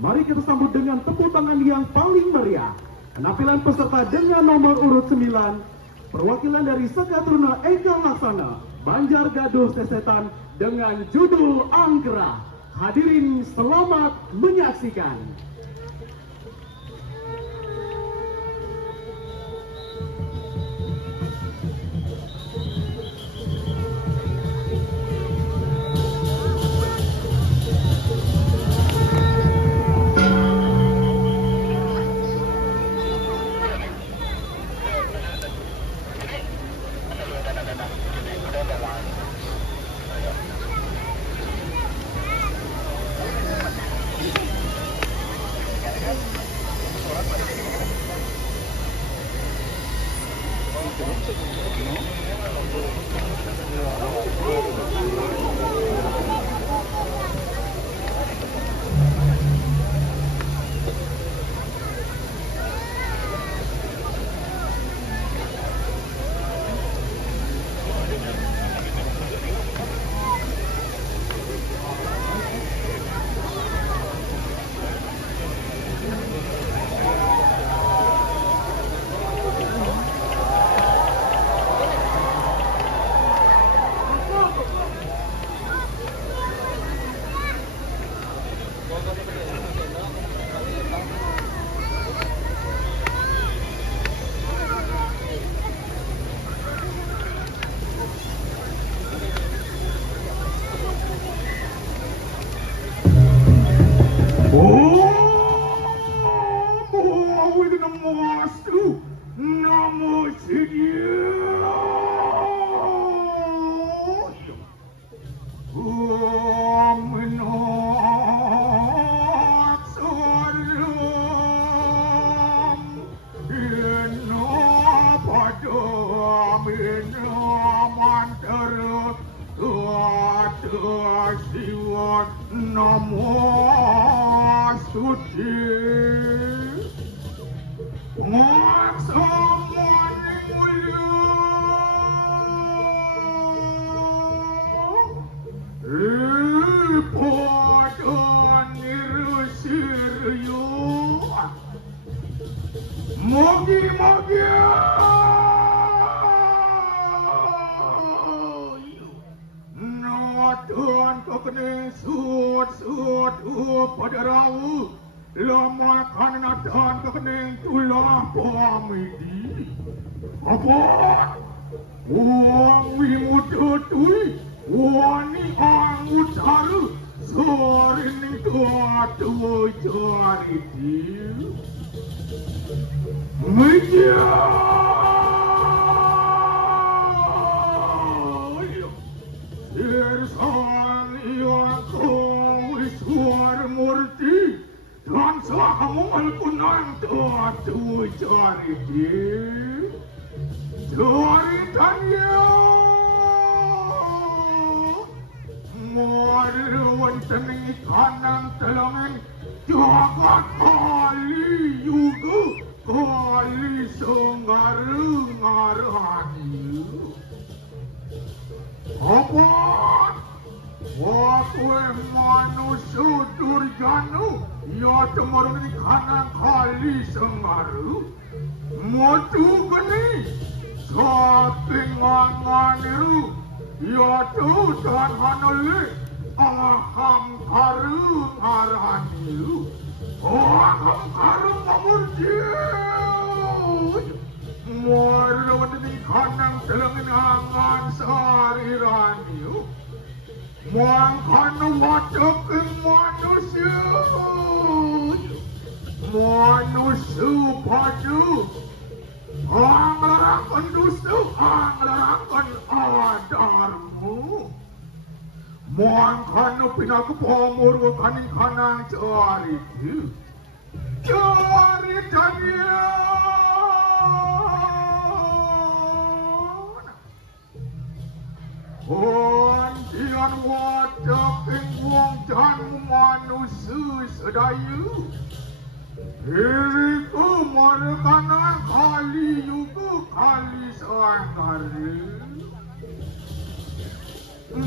Mari kita sambut dengan tepuk tangan yang paling meriah penampilan peserta dengan nomor urut 9, perwakilan dari Sekatruna Eka Laksana, Banjar Gaduh Sesetan dengan judul Anggrah. Hadirin selamat menyaksikan.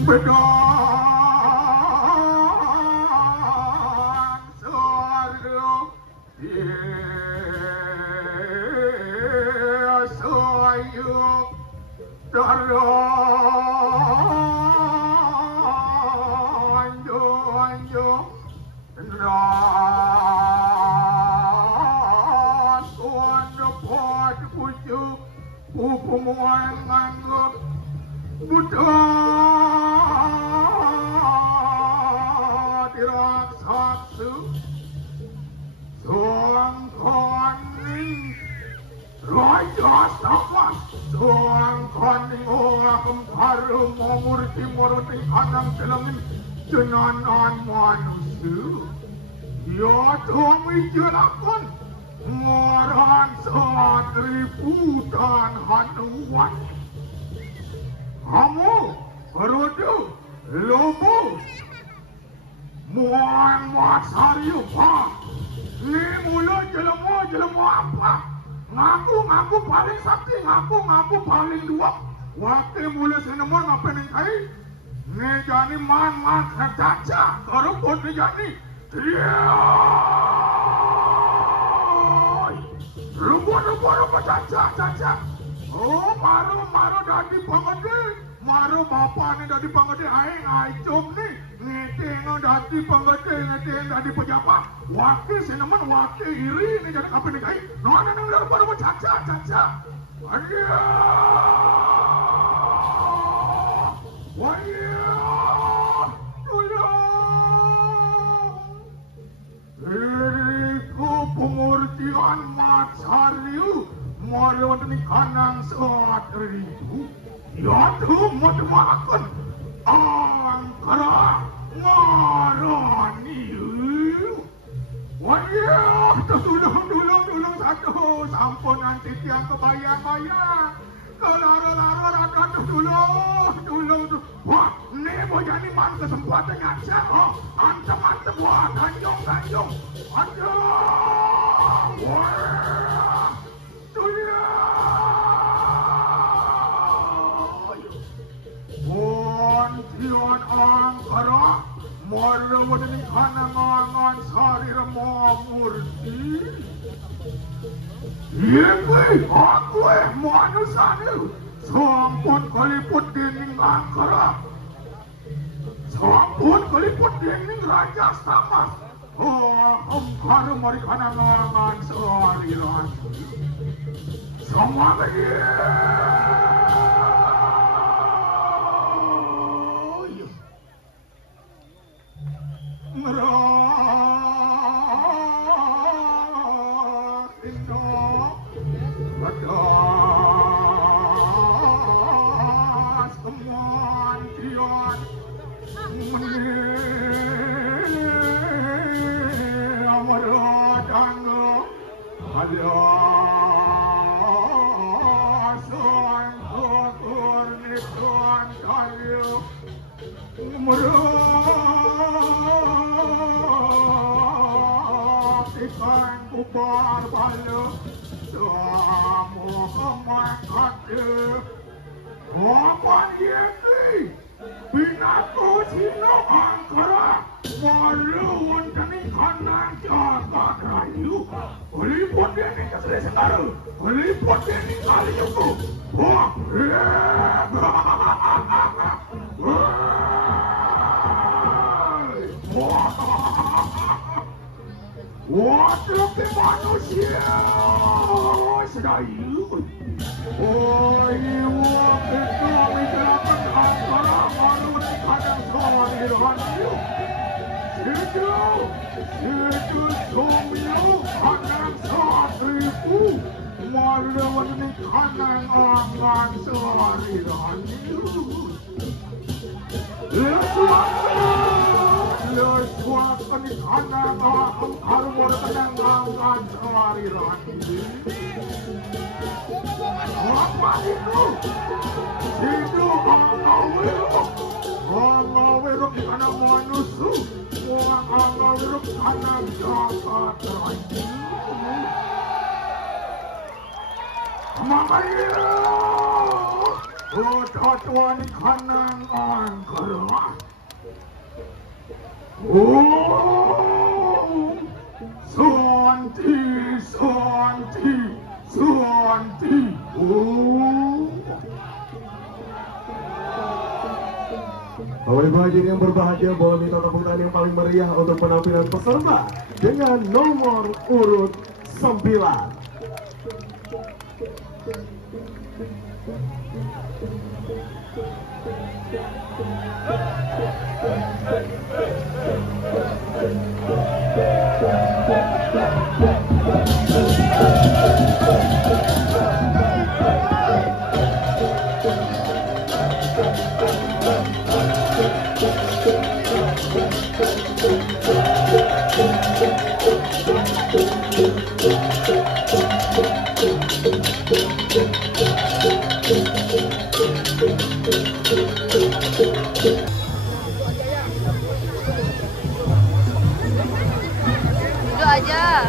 Bedang tuan dapat pujuk pumuan nganggap Buddha diraksasa Sangkaning Raja Samas Sangkaning Oa Kempara Mengurti Moroting Kanang Selangin Jenanan manusia Ya Tuhan Jelakon Ngaran Satri Putan Hanuan Kamu Rodo Lobo Muan Masariu Pak Ni mula jelema apa Ngaku paling sakti Ngaku paling dua Waktu mula senemor ngapa ni kai Ni jani man caca Karupun ni jani Rupa caca Oh maru dadi pangede Maru bapa ni dadi pangede aing aicum ni Ngeteng dadi pangede Ngeteng dadi pejabat Wakil seneman wakil iri ni jadi kapan ni kai Nona nang rupa caca Adia Waya Tolong Iriku pemurtian Matsariu Maru ni kanang Satri Ya tu matumakan Angkara Ngarani Wah, tolong satu Sampun nanti tiang kebayang-bayang Kelara-lara rakan tolong Wah, ni bojani man kesempatan ngaca Antem wah, ganjong Anjong Wah, Tian Angkara Marwani Kanangan Sarira Murti Yewe aku manusane sampun kaliput dening Angkara sampun kaliput dening Raja Samas Angkara mari Kanangan Sarira semua Wakil manusia sedayu wakil kami gerakan antara manusia kadang soal Situ sumiu kadang satripu Marwani kadang angan sehari-hari Lesuakan di kanang akam karmur kadang angan sehari-hari Apa itu? Situ angawiruk kanang manusia angawiruk kanang jagat rayu Makanya Tatuan kanang angkara Santi Bapak Ibu hadirin yang berbahagia, boleh minta tepuk tangan yang paling meriah untuk penampilan peserta dengan nomor urut 9. Duduk aja.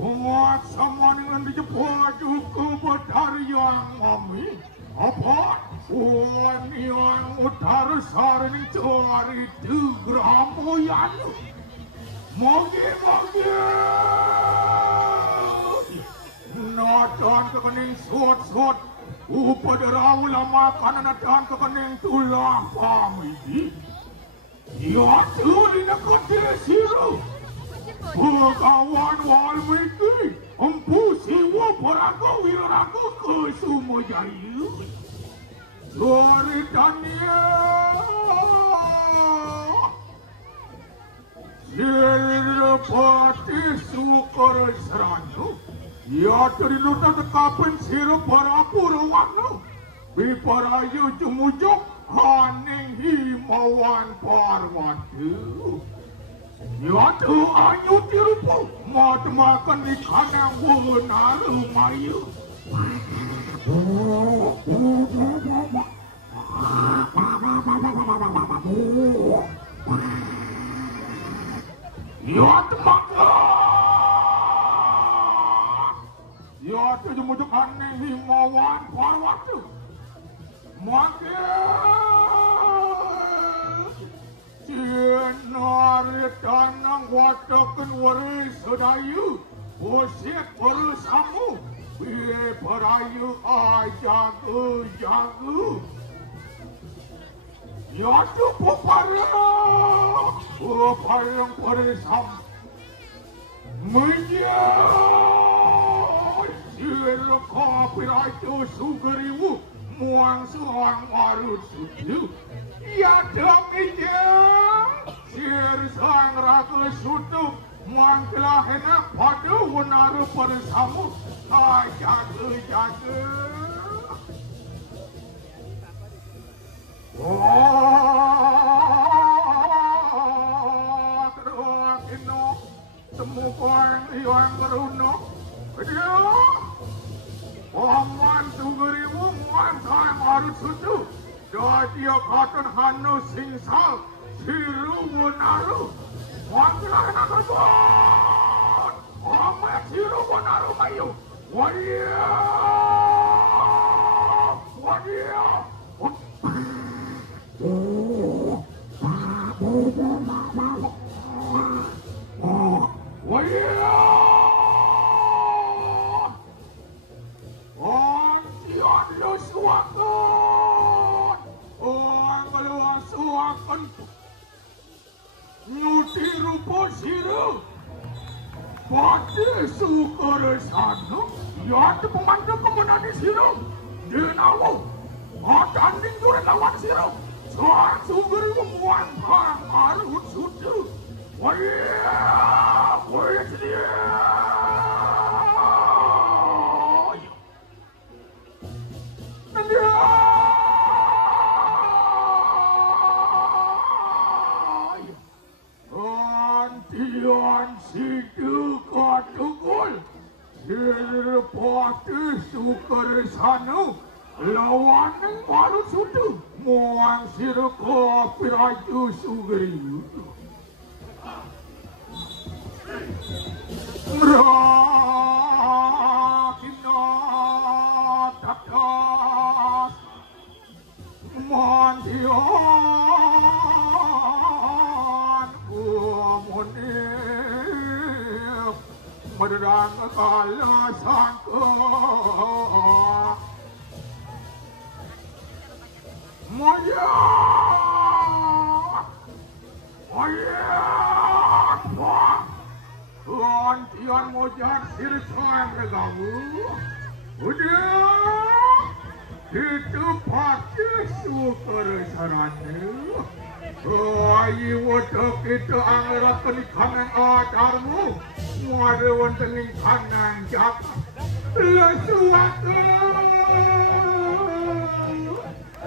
Buat sama dengan dijebak ke Batari yang mami apa? Yang utara saring cari Gramoyan Mogi Natan kekening suat Upadara ulama kanan natan kekening tulang pamidi Ya tuli nak siru Pegawai Walmiki Empu siwa paraga wiraraga ke Sumojayu Ceritanya Sirpati Sukar Seranu Ya terinota tekapan sira para Purwana Biparayu jemujok Haning Himawan Parwatu Ya tu ayu tirupu mat makan di kanang wunaru mayu Ya tu makan Ya tu jemujok haning himawan parwatu Nari tanang watakan waris sedayu Boset berusamu Biar perayu jaga Ya cukup parang Parang bersam Menyai Sila kapirayu sugeriwu Muang suang marut suju Ya daminya Sir sang raga sutup Mangkelah enak pada Wenaru bersama Jaga Terus ini Semua yang beruno Dia Paman sugerimu Muang sang marut suju Jadi katan hanu singsal Siru Wenaru Wangkilah enak terbun Amat siru Wenaru mayu Wadiah Nuti rupa siru Pati sukar sana Ya tu pemandu kemenang di siru Dia nawu Tanding turun lawan siru Soal sumber memuan barang marut sudu Waya sedia Antian sidu katugul Sirpati sukar sanu lawaning baru sudah muang sirko piraju sugri merakina takas mandian umunip medan kalasan ke Maya, lantian mojan sirsan regamu, udah itu pasti syukur sarane. Ayu wadah kita anggaran penikahan adarmu, muada wontening kanan jaka, lesuatu.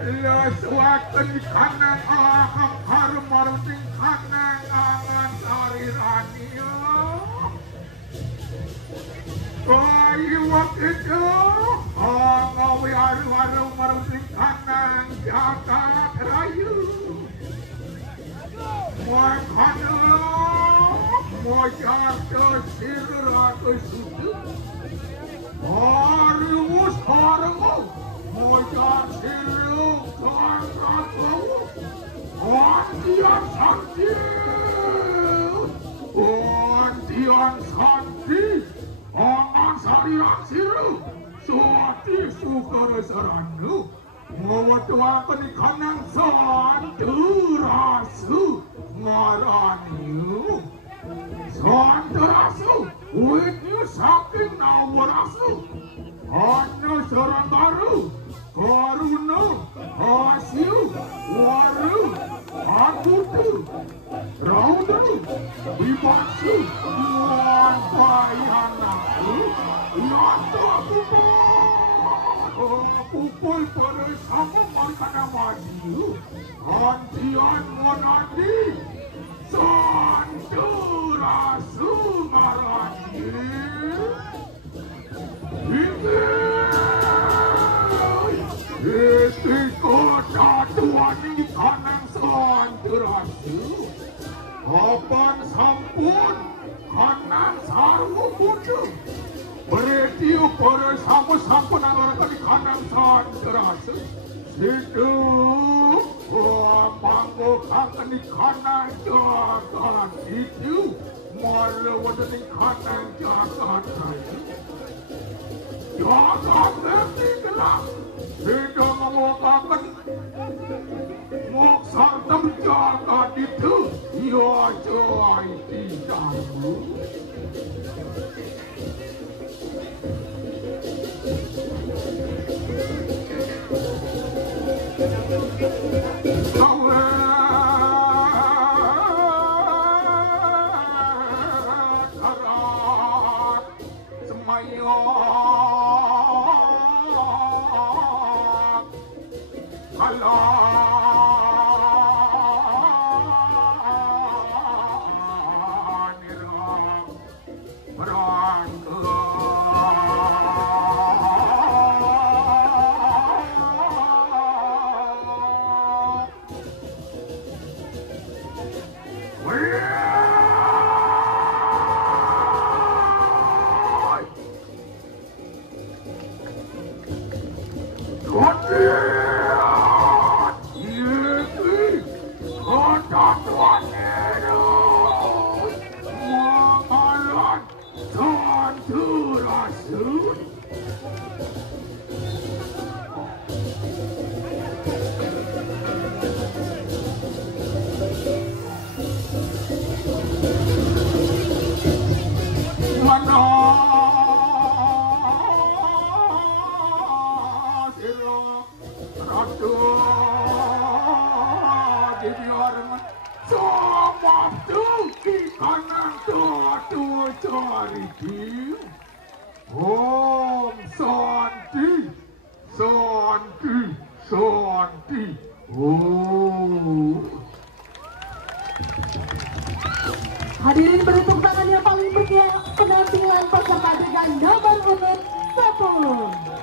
Lesuatan di kanan aham harum maruting kanan angan sarirania kayu waktu itu ngawi harum maruting kanan jaga rayu muan kanan muajar kesir ratu sudu harumus harumus muajar sirung kan ratu Antian santi angan sariran siru suati sukar saranu mewatuakan ikanan santu rasu ngaraniu santu rasu uitnya saking nawarasu hanya sarang baru karuna hasil waru akutu raudu dibasu muan bayanaku yata pupul bersama markana maju antian monadi santu rasu marani Isi kota tuan ini kanan santurasi Kapan sampun kanan sarwu budu Beretiu bersama sampun anggaran di kanan santurasi Sidu manggu kangen di kanan jagat itu Malawan di kanan jagat Jagat berarti gelap Tidak mengukakan Moksar terjaga itu Ya joy tidakmu Om Santi, Santi, Santi. Hadirin bertepuk tangan yang paling meriah penampilan peserta dengan nomor urut 10.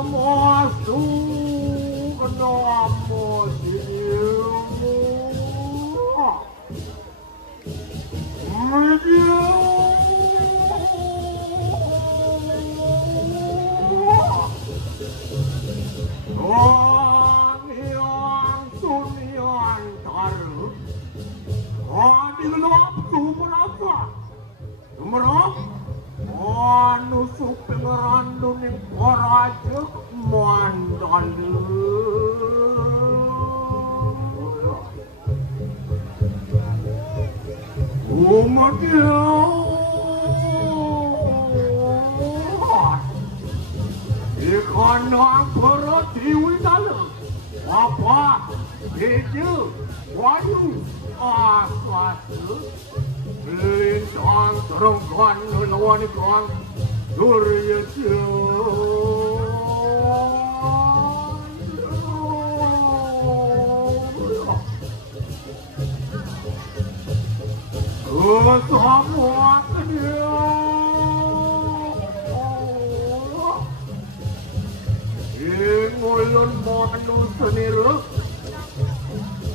masuk nama dia. Yang sunian taruh adil nafsu merasa merah nusuk pengerandu ning koraja mandalu umatnya ikan ang perut diwidala apa itu wayu aswatu lintang terangkan lawan ikan surya semua dia ingulun manusia niru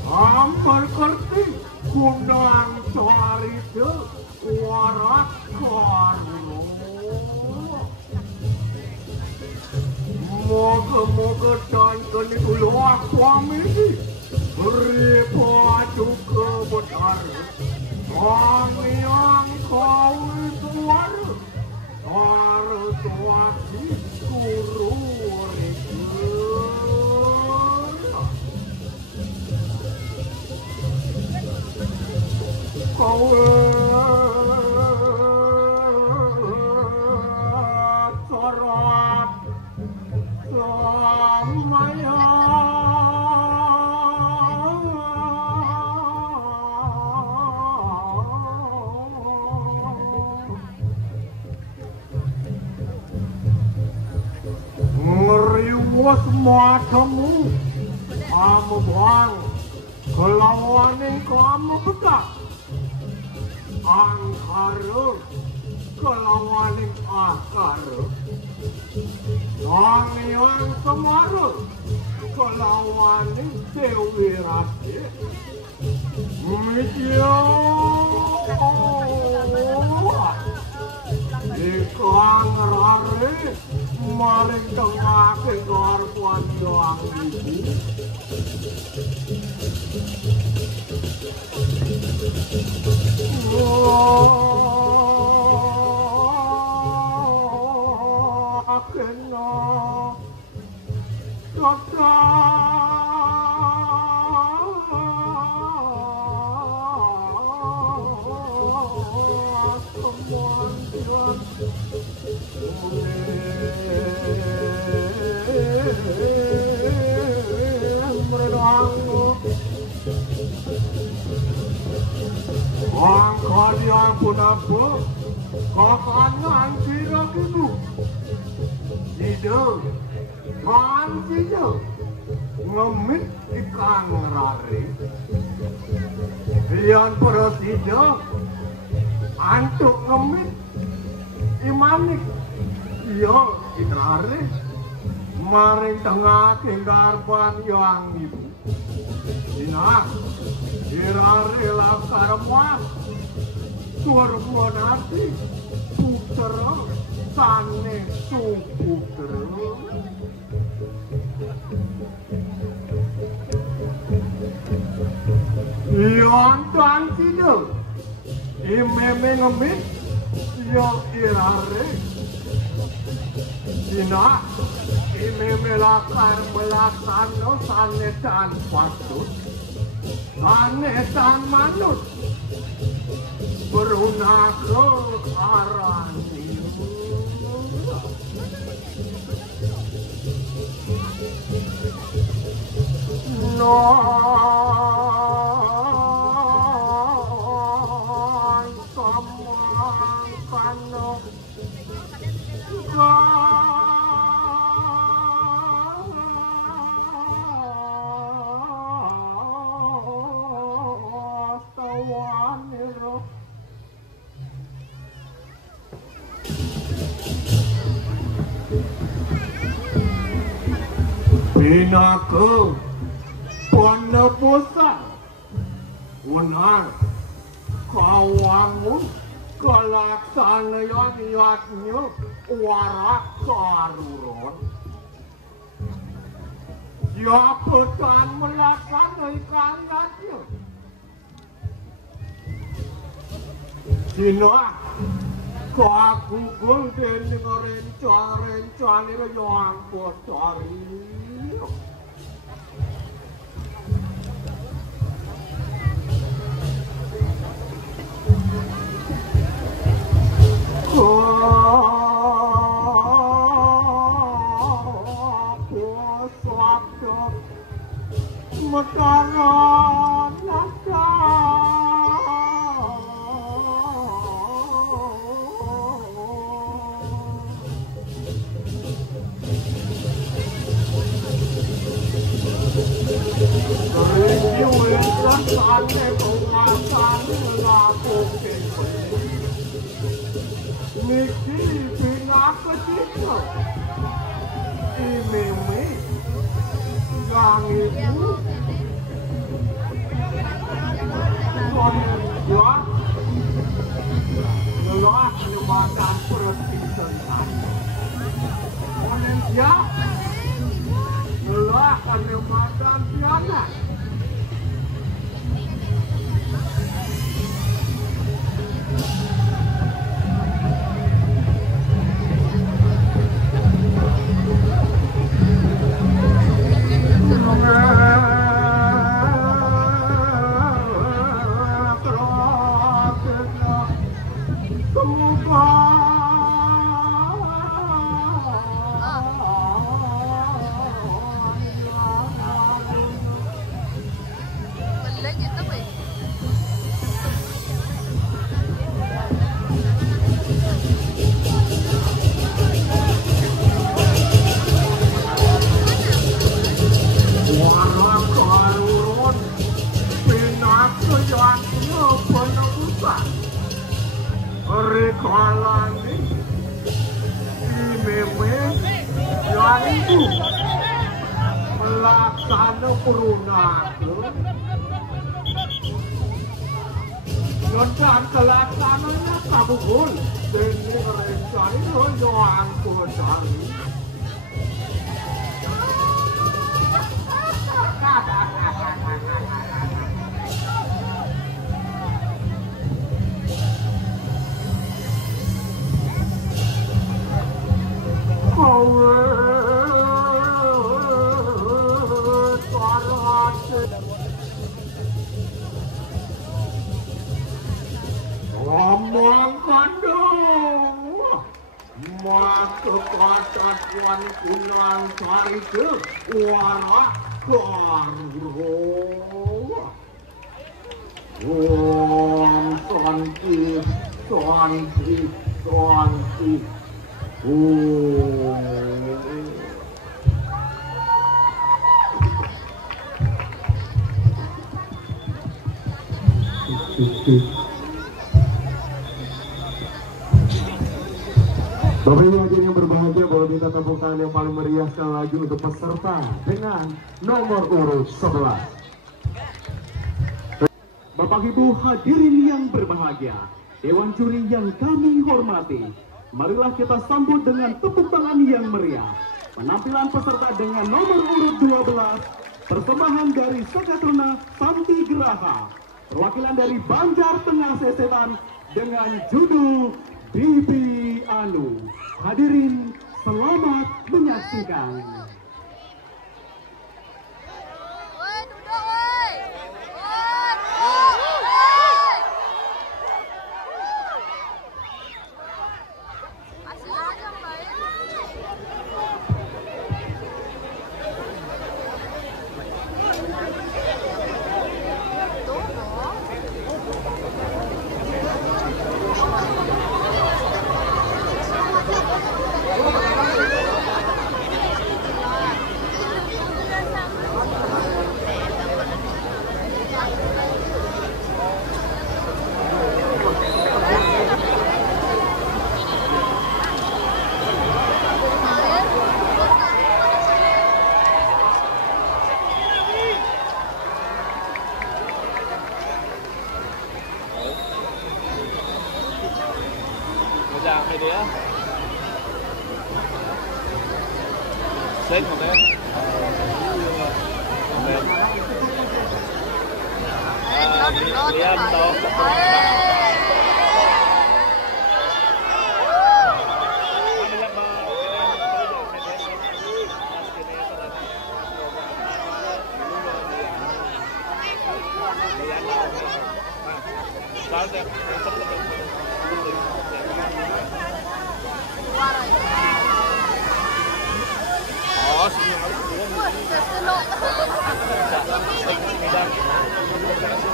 amal kerti kundang cari tu warak karno moga-moga dan kini keluar suami beripadu kebenar kami yang kau suara suami guru kau sorot samaya ngeriwas matamu kamu bang kelawanin kamu betak angkara kelawaning akara yang semara kelawaning dewi rasi ikang rari maring tengah kegarpuan doang ibu kena kata kemudian kalian pun apa kakangan tidak itu tidak kan tidak ngemit ikan rari kalian persija antuk ngemit imanik iya itrari maring tengah kegarpan yang ibu dinas irari lakar emas suara nanti putra sane suputra yang dan tidak imeme ngemit yang irare dina imeme lakar melaksana sane dan patut sane dan manut beruna ke arah non samang kano kawaniro Pinaku penebusan unar kawangun kelaksanaan-nya warak karuron. Siapa kan melaksanakannya? Cina, kau aku gulden dengan rencana ini yang bocari. Makanan Niki pinakasito imeme yang itu konjual lelah menyebabkan perpisahan manusia lelah menyebabkan piala Rekalani imeme yang itu melaksana perunakan dan kelaksananya kabul ini rencana yang kudari Ngomongkan dong, maka kata Tuan Kunang Sari ke warak karuh. Santi. Bapak Ibu hadirin yang berbahagia, boleh minta tepuk tangan yang paling meriah sekali lagi untuk peserta dengan nomor urut 11. Bapak Ibu hadirin yang berbahagia, Dewan Juri yang kami hormati, marilah kita sambut dengan tepuk tangan yang meriah penampilan peserta dengan nomor urut 12, persembahan dari Sakatruna Santi Geraha, perwakilan dari Banjar Tengah Sesetan dengan judul Bibi Anu. Hadirin, selamat menyaksikan. ini ya. Sing oke. Lihat toh.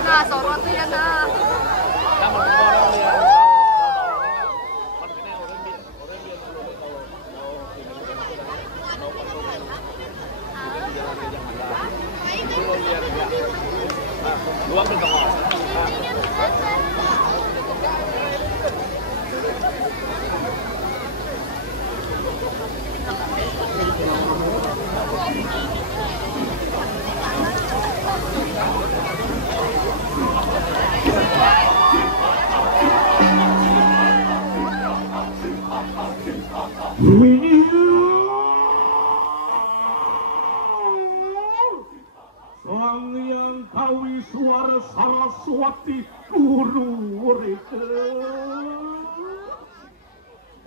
Nah, sorot yan na. Luang din ako. Sang Hyang Kawi Suara Saraswati Guru Reke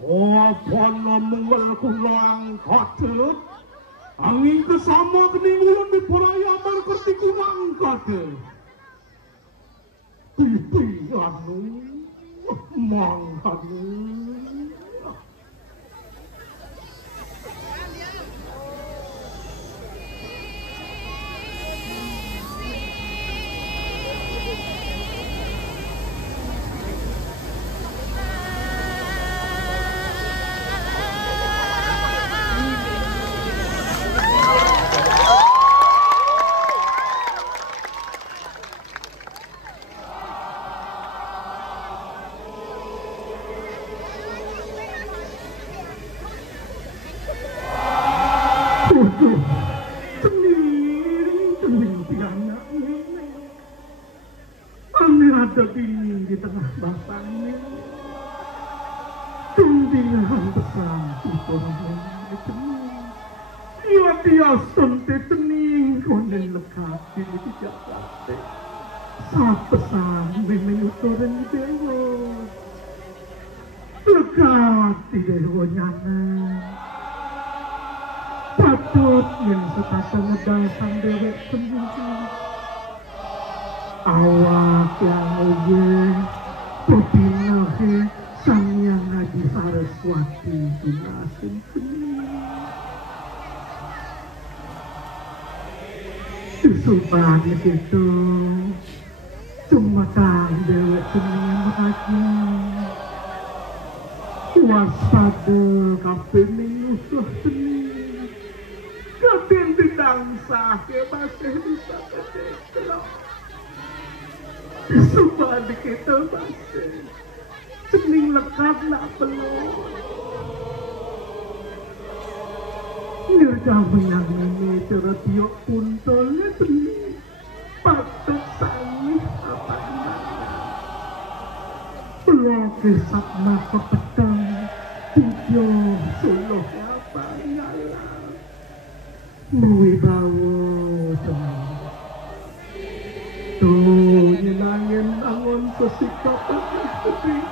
Apa mengel kulang kate angin kesama kening ulun di poraya markerti kulang kate pipi anu manghanu ada dingin di tengah batangnya tundingan besar di porongnya tening dia sonte tening konen lekat di Jakarta saat pesan memenuturan dewa lekat di dewa nyana patut yang setasa ngedasang dewek sembunyi awak yang uye pepinahe sang yang ngaji Saraswati dunasin Subhan itu cuma tang dewek seni bahagia waspada kafe minusuh seni katin didangsa ke masih bisa kedekrok Subhan kita masih seni lekat nak penuh Nirjami yang ini tertiok puntolnya seni patut sangi apa mana Peloke sakna kepetang tujuh suluh apa nyala Muwibawo seni tuh nyenangin angon sesikapan sedih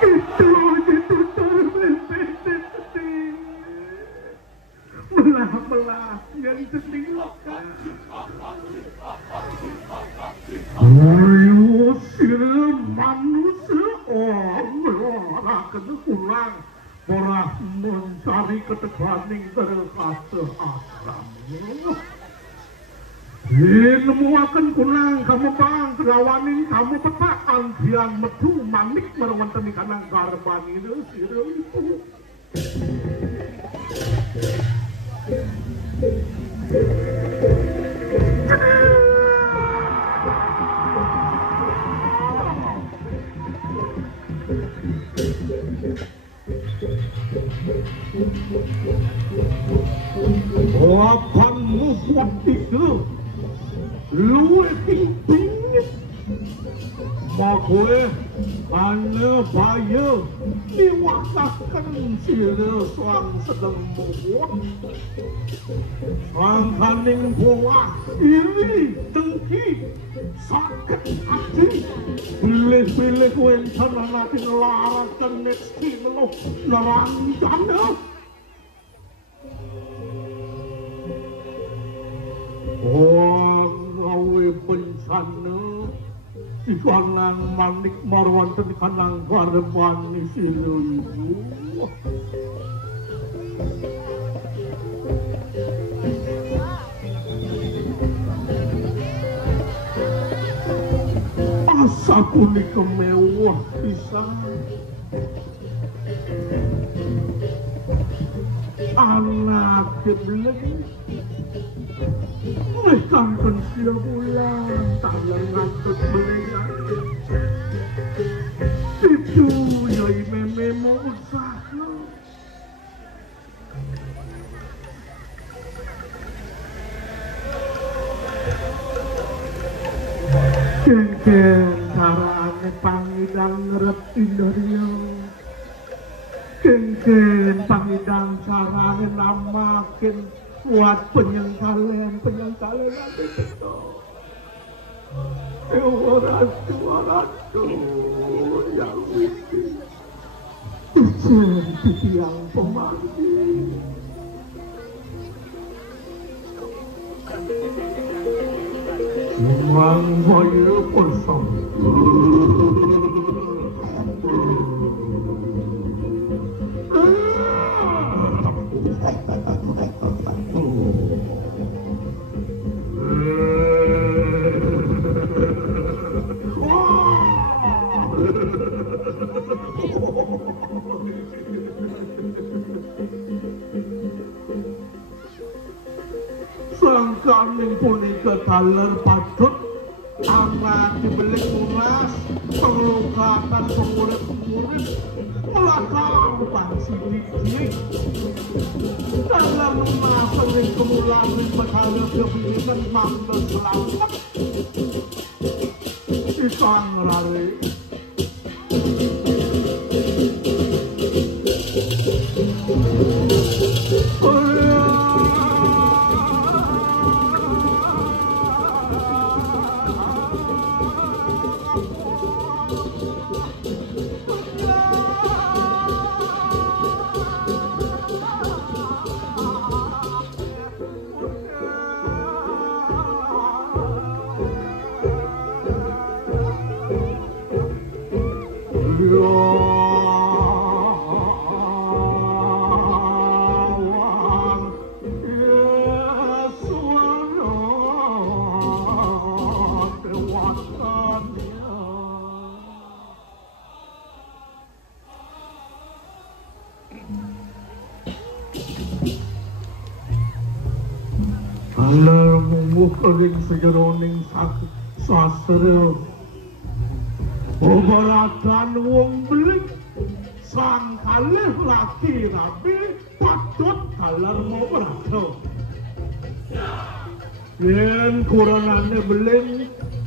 kita ditutur benteng sedih melah-melah yang sedih lekat ayo sir manusia melorahkan ulang porah mencari keteganing terkasa asam nemuakan kulang kamu bang kerawanin kamu petak antian metu manik merwanteni kanang garban itu sira itu Wapan musuh itu luar tinggi mau gue mana bahaya diwaksakan sila suang sedang mohon suang kaning bola ini dengki sakit hati pilih-pilih gue sana nanti ngelarakan netski menuh nerang janda wang gawe bencana di kanang manik marwan di kanang garban isi lulu asaku ni kemewah pisan anak kebeling mereka pensil bulan tangan ngantuk belian itu yoi meme mau usaha kengkeng carane pangidang ngeret indaria kengkeng pangidang carane namakin buat penyengkalian ada itu waratu yang wisi seperti yang pemandi memang saya kosong sangkaning punika taler patut amat dibeli ulas pengelukatan pengurus-pengurus melakar pangsi dikit dalam memasangin kemulanin berharap kebilisan mantel selamat ikan lari Alar mumuh kering sejeroning sakit sastra obaratan wong beling sang kalih laki rabi patut kalar mau berada yen kurangannya beling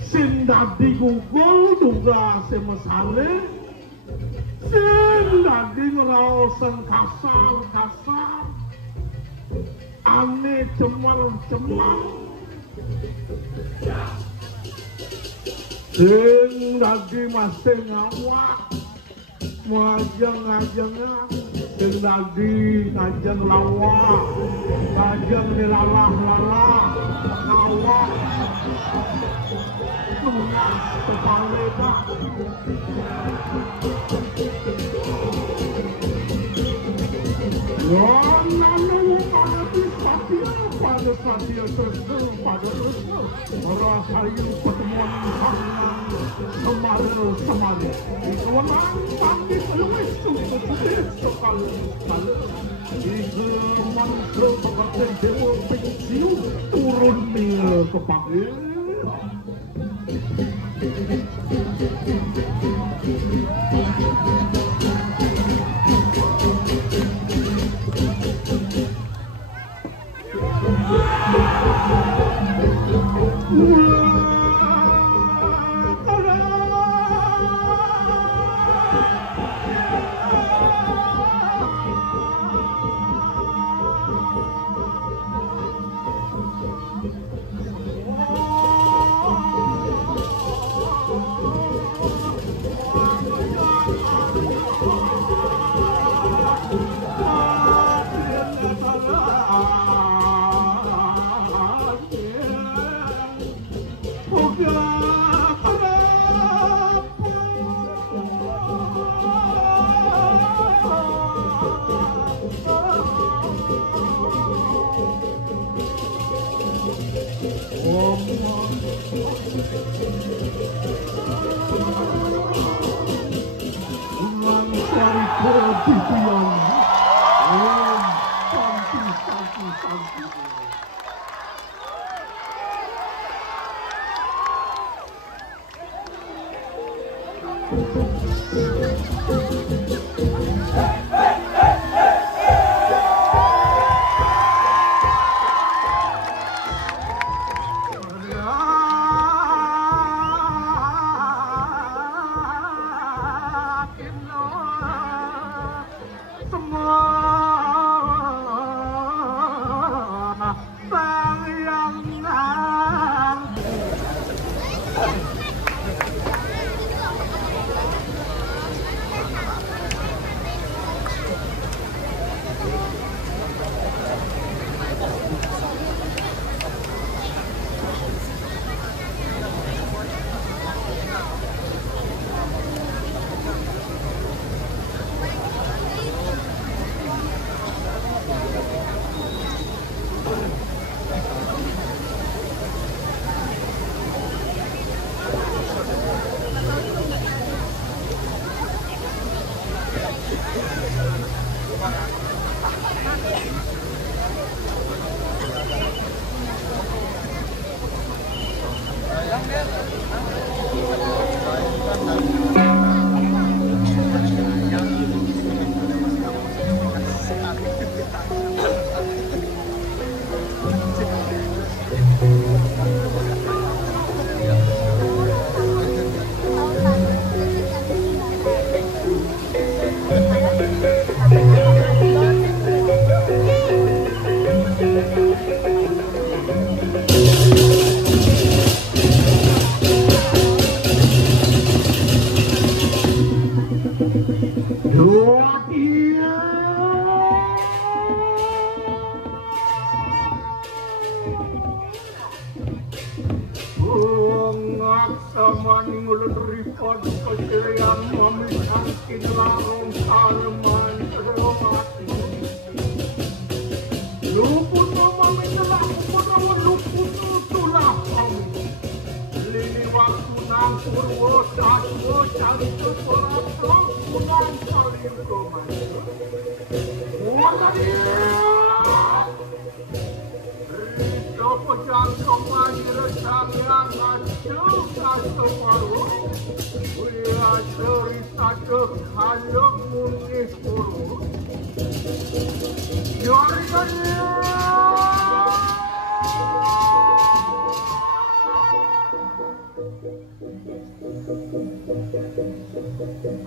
sin dadi gugol duga semesare sin dadi ngerausan kasar ane cemar sing lagi masih ngawak ngajeng sing lagi ngajeng lawak ngajeng nilalah ngawak lunas kepaleda pada saatnya terus pada rasain pertemuan hangat semarin itu orang pasti lebih sulit sekali itu manusia seperti dewa pensiu turun ke pagi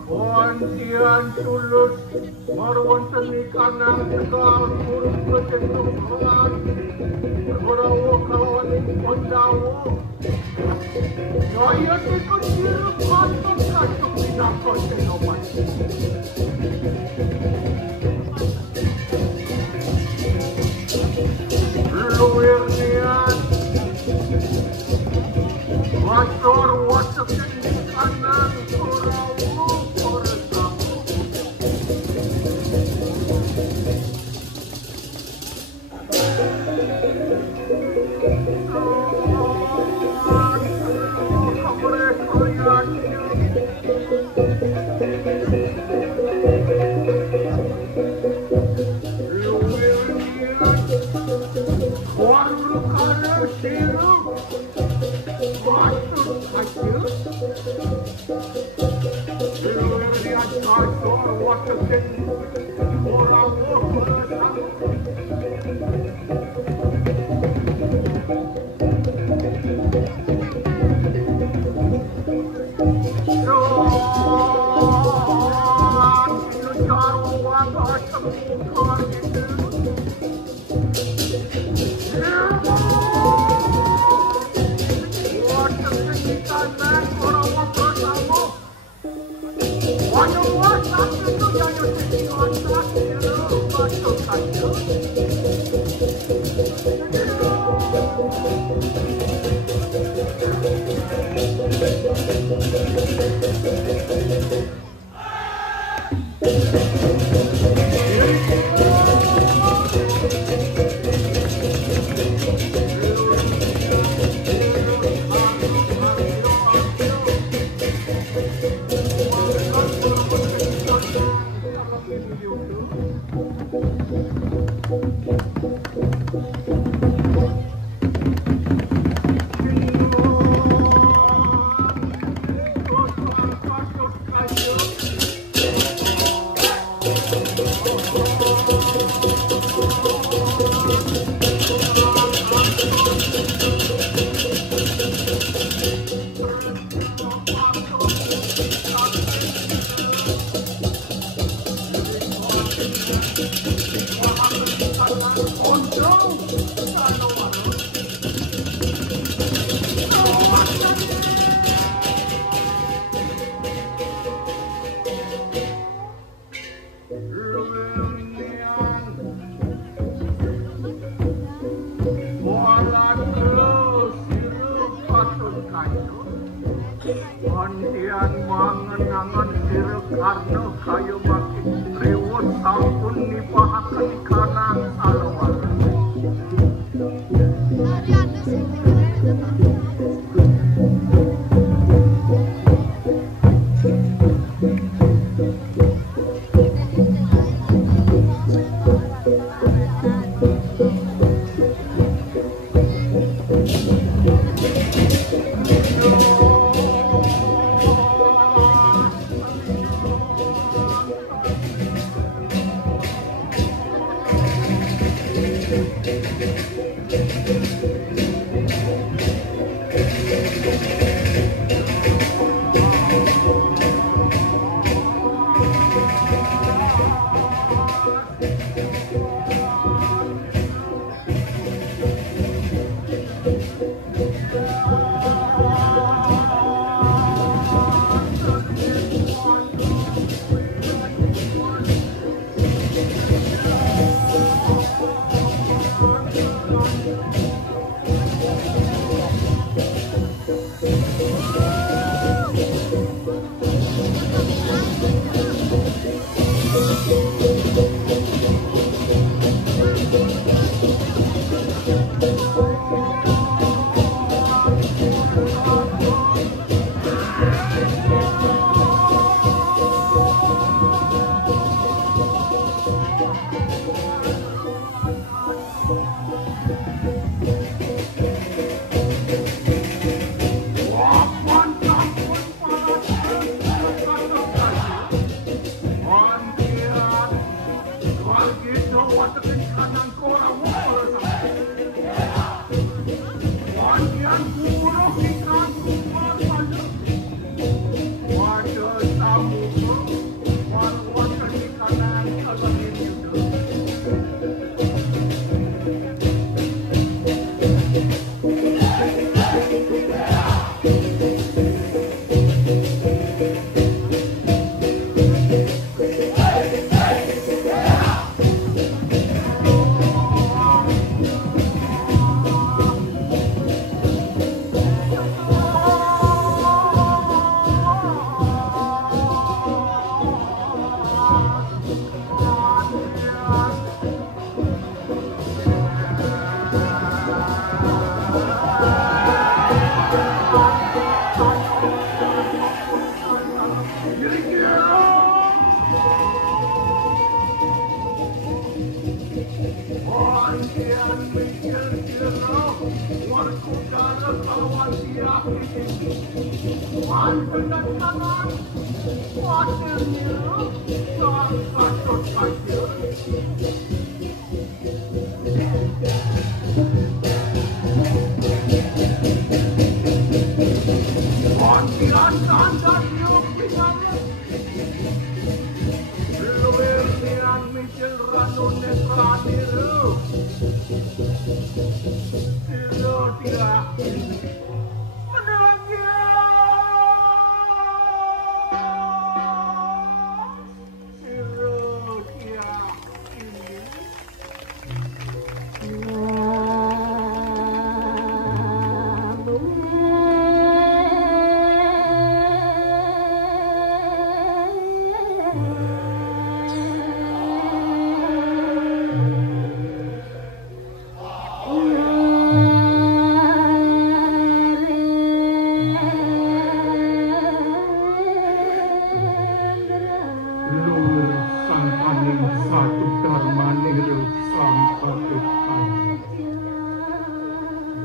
Kuantian tulus marwan tenikanan tegal kurung berjentuk halan berberawa kawan kondawo jaya tikun sirup patut kacuk dinakot senoman luwir niat wasor wasak tenikanan kurawo koretamu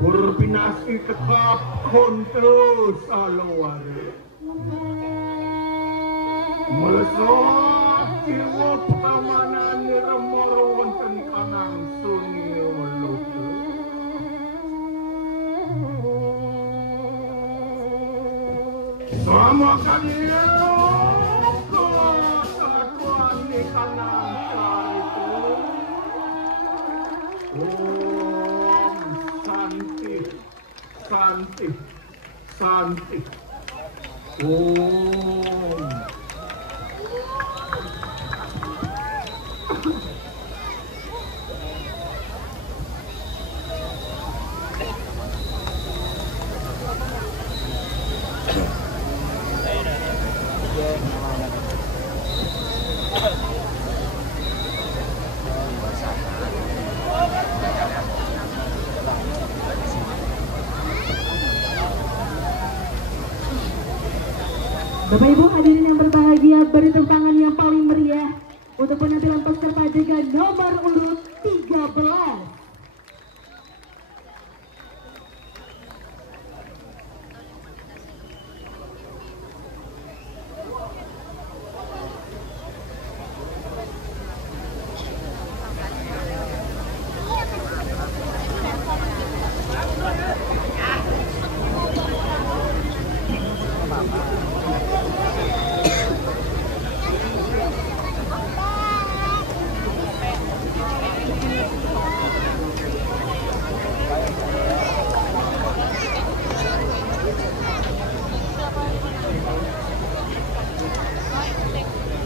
Berbinasi tetap kontus alawari melesat jiwa pamanan remor wonten kanang suni lutu sama kali kesatuan di kanang saritu Santi, Santi, Om. Bapak Ibu hadirin yang berbahagia, beri tepuk tangan yang paling meriah untuk penampilan peserta dengan nomor urut 13.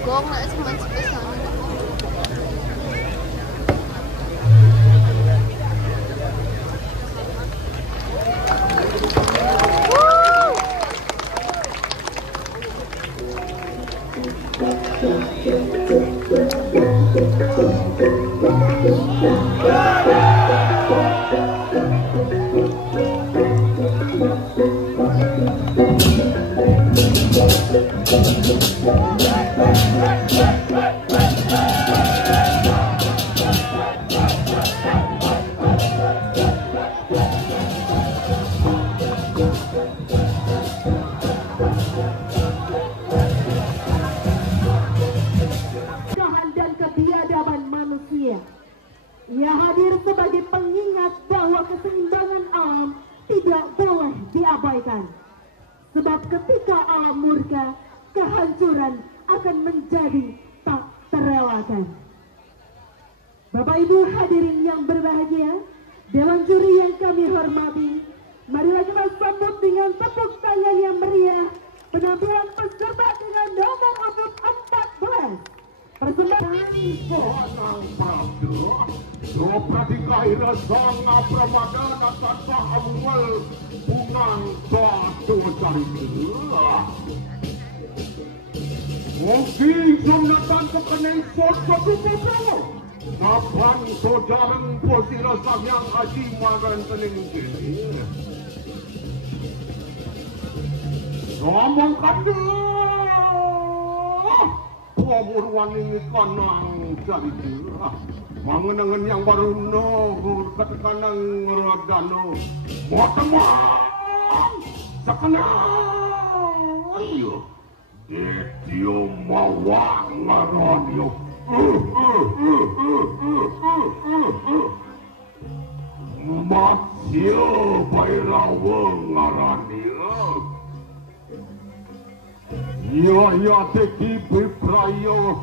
Gong na cuma sebesar. Dan kebiadaban manusia. Ia hadir sebagai pengingat bahwa keseimbangan alam tidak boleh diabaikan. Sebab ketika alam murka, kehancuran akan menjadi tak terelakkan. Bapak Ibu hadirin yang berbahagia, Dewan Juri yang kami hormati, marilah kita sambut dengan tepuk tangan yang meriah penampilan peserta dengan nomor urut 14. Persembahan Seorang Prabda, Pradikaira Sanga Pramadana tanpa awal bungang batu carita. Mungkin sunatan kekening soto tubuh kapan sojarang posira sang aji magan tening kini. Ngomong kata Pemurwan ini kanang cari dia mangenangan yang baru no katakanang ngeradano mau teman sekenang ayo itu mawang ngaranyo masih bayrawang ngaranyo. Ya teki biprayo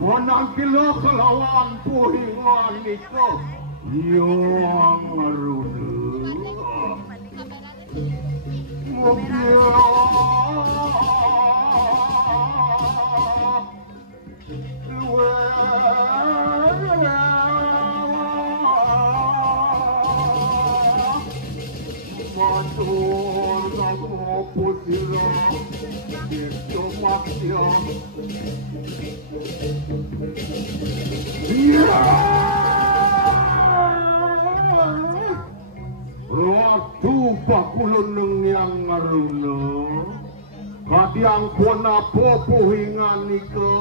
manangkilo kelawan puhingan ito yang aruna matur namo pusira Matya. Ratu bakuluneng yang ngaruna kadiang kona popuhingan ika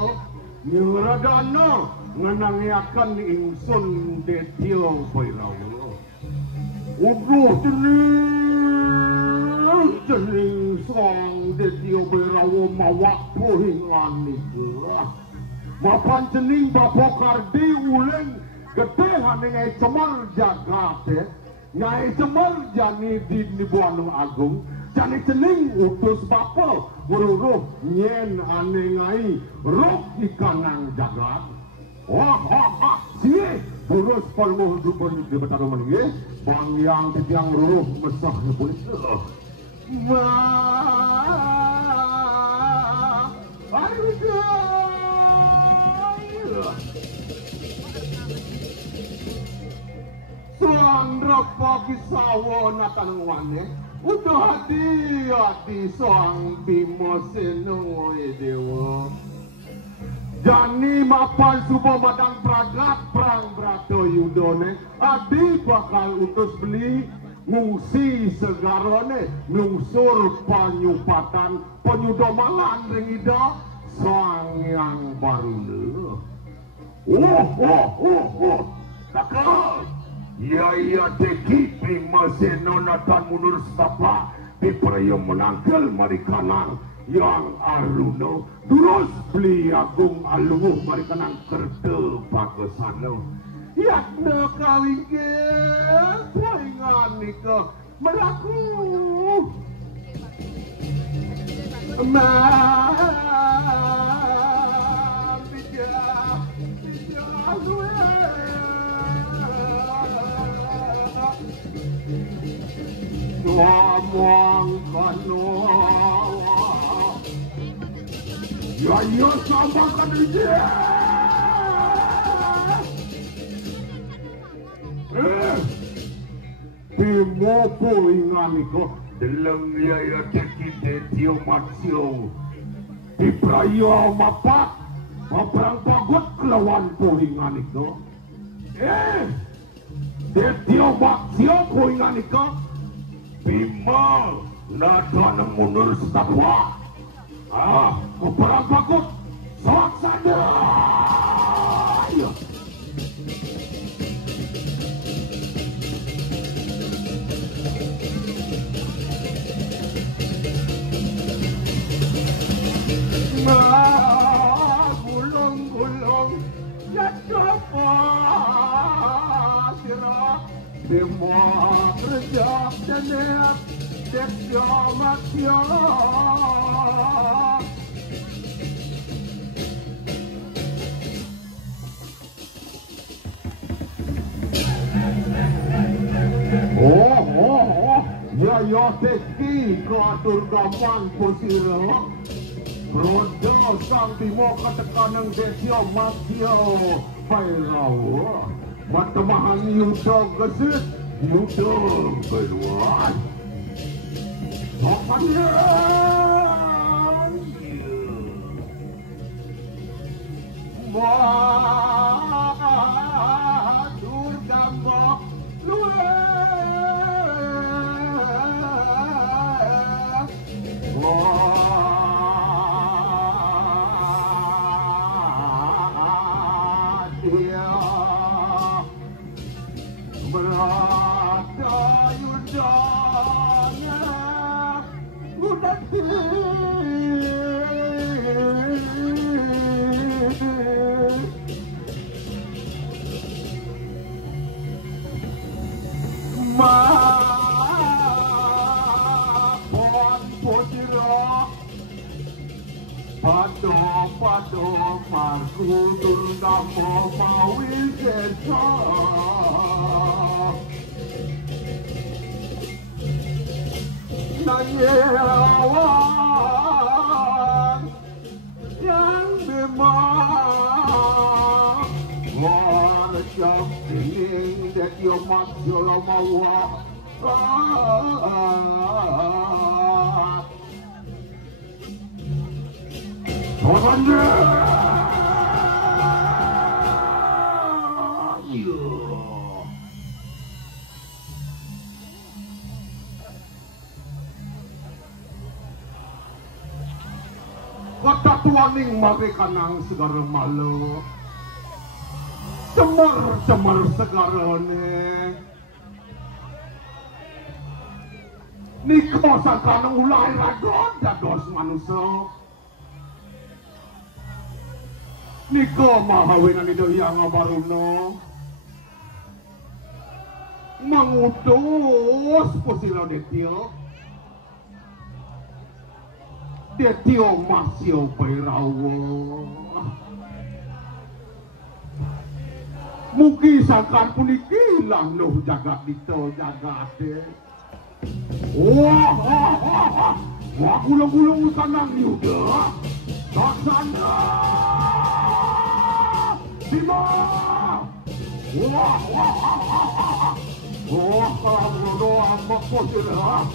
nyuradana nganangiakan ingsun detiong pairawa uduh jening sang detiong pairawa mawak puhingan ika mapan jening bapokar di uleng gede haningai cemar jagate Nyai Semar jani di Buanung Agung jani cening utus bapa mururuh nyen ane ngai roh ikanang jagat wah sini burus palmo dupon di betaro mengi bang yang tiang ruruh mesah nebulis Sandra pagi sawo natanang wane udah hati soang bimo seno dewa jani mapan subo madang pragat prang brato yudone adi bakal utus beli ngungsi segarane nungsur panyupatan penyudomalan ring ida sangyang baruna. Takal ya teki masenonatan mundur sapa diperayam menangkel marikanang yang aruno durus beli agung aluh marikanang kerde pakesano yakna kawingkir poingan nikah melaku ngomong kanoa ya sama kan dia Bimo poingan iko deleng ya teki tio matsio diprayo mapak mabrang pagot kelawan poingan iko tio matsio poingan iko Bima nadana mundur setapwa mabrang pagot sok sadar gulung-gulung jatuh pasirah semua kerja tenek tekya matya ya teki keatur gampang posiro rodo sang timo katekanang desyo matyo pairawo matamahan yudo gesit yudo keluar sopanyan matur gambok luwe Pado marku durgamo mawil kesa nanyawan yang memang warjam dingin dekyo maksolo mawa Orangnya, kata tuaning mereka nang segara malu, cemar segara ne, niko sangkana ulai ragon dados manusia. Niko mahawinan itu yang baruno mengutus posilo detio masio pairawo mugi sangkan puniki lang loh jaga dito jaga ade wah gulung-gulung kanang yuda taksana Bima! Wah, sila.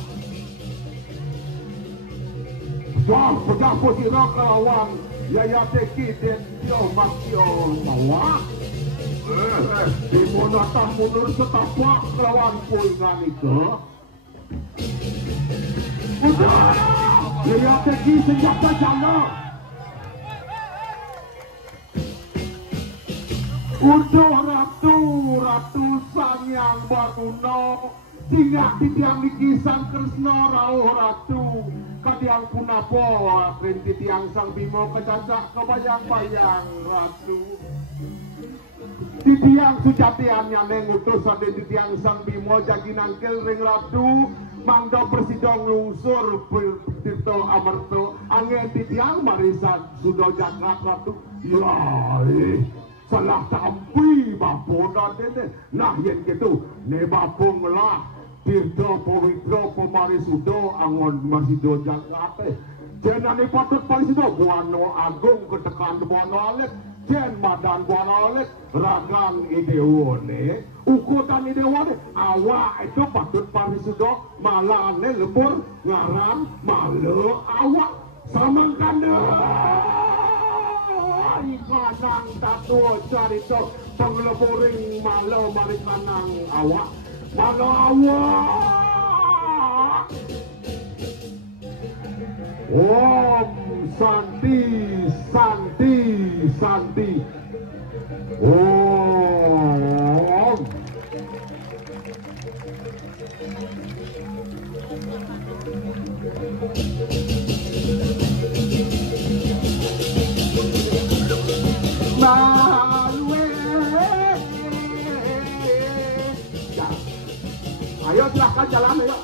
Japo sila kawan. Yaya teki den tio makio mawa. Di mana tak mundur setapak lawan puingan itu. Udah, lihat lagi senjata jana. Udah ratu Sanyang Baruno, singgah di tiang Kisang Kresna Rauh Ratu, kadiang Punapo, rinti tiang Sang Bimo kecacak kebayang-bayang Ratu. Di tiang sujatiannya nengutus ada di tiang Sang Bimo jagi nangkil ring Ratu, mangga persidong lungsur Tirto Amerto, angin di tiang Marisan sudah jagat Ratu. Ya, salah tampi bapona dene. Nah yang gitu, ne bapong lah Tirto Pawitro Pamarisudo angon masido jangate. Jenane patut parisudo buano agung ketekan buano alek. Jen madan buano alek ragang ideone. Ukutan ideone awak itu patut parisudo malane lembur ngarang malu awak samangkanda. Kanang tatu carito pangleburing malau mari kanang awak malau awak. Om Santi Santi Santi Om. Ayo silahkan jalan ayo.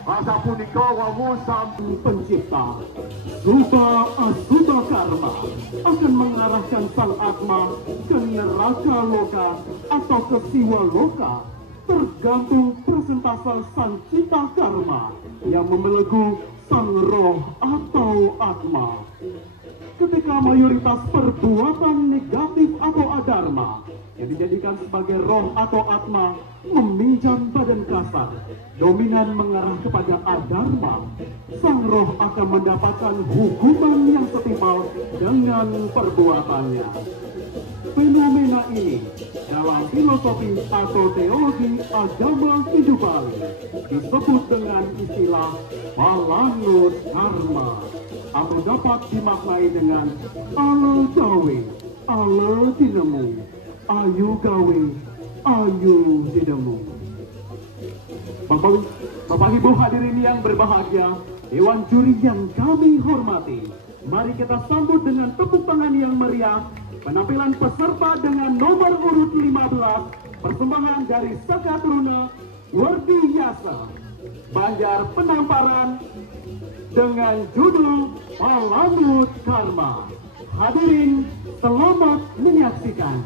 Masa punika wawu Sang Pencipta Subha Asubha Karma akan mengarahkan sang Atma ke neraka loka atau ke siwa loka, tergantung persentase sang cita karma yang membelenggu sang roh atau Atma. Ketika mayoritas perbuatan negatif atau adharma yang dijadikan sebagai roh atau Atma meminjam badan kasar, dominan mengarah kepada adharma, sang roh akan mendapatkan hukuman yang setimpal dengan perbuatannya. Fenomena ini dalam filosofi atau teologi agama Hindu Bali disebut dengan istilah palangut karma, atau dapat dimaknai dengan ala gawe, ala dinemu, ayu gawe, ayu dinemu. Bapak Ibu hadirin yang berbahagia, Dewan Juri yang kami hormati, mari kita sambut dengan tepuk tangan yang meriah penampilan peserta dengan nomor urut 15, persembahan dari Saka Truna Wardi Yasa Banjar Penamparan dengan judul Palangut Karma. Hadirin, selamat menyaksikan.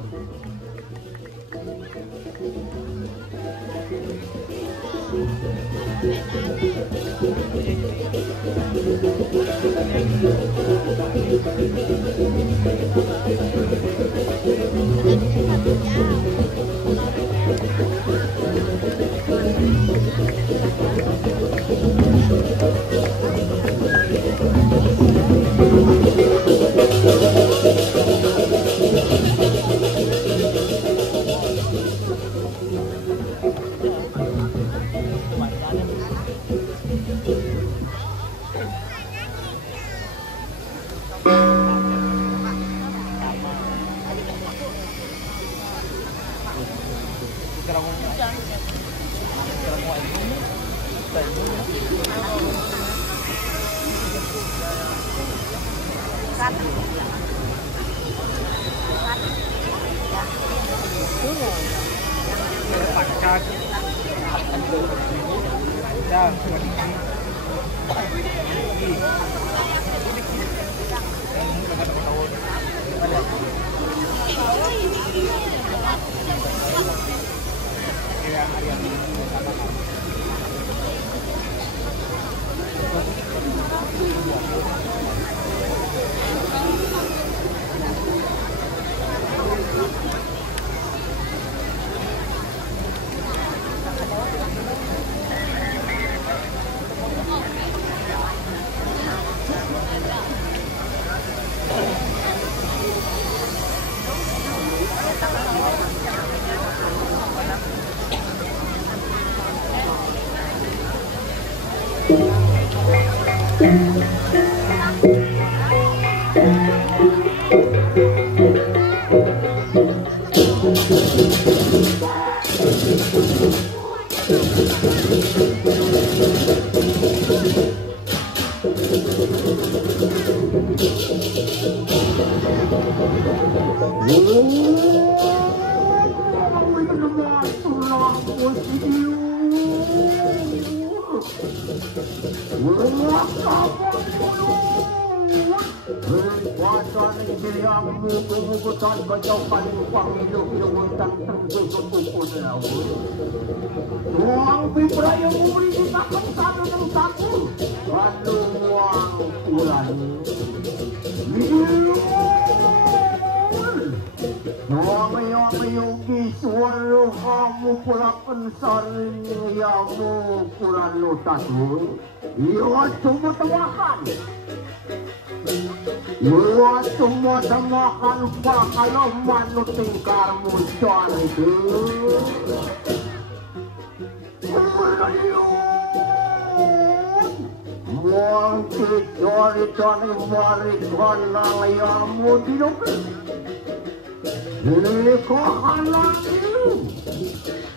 Semua temakan kalau manut tingkar muncul itu. Mungkin cari mari kanang yang mudiuk. Ini kahanan itu.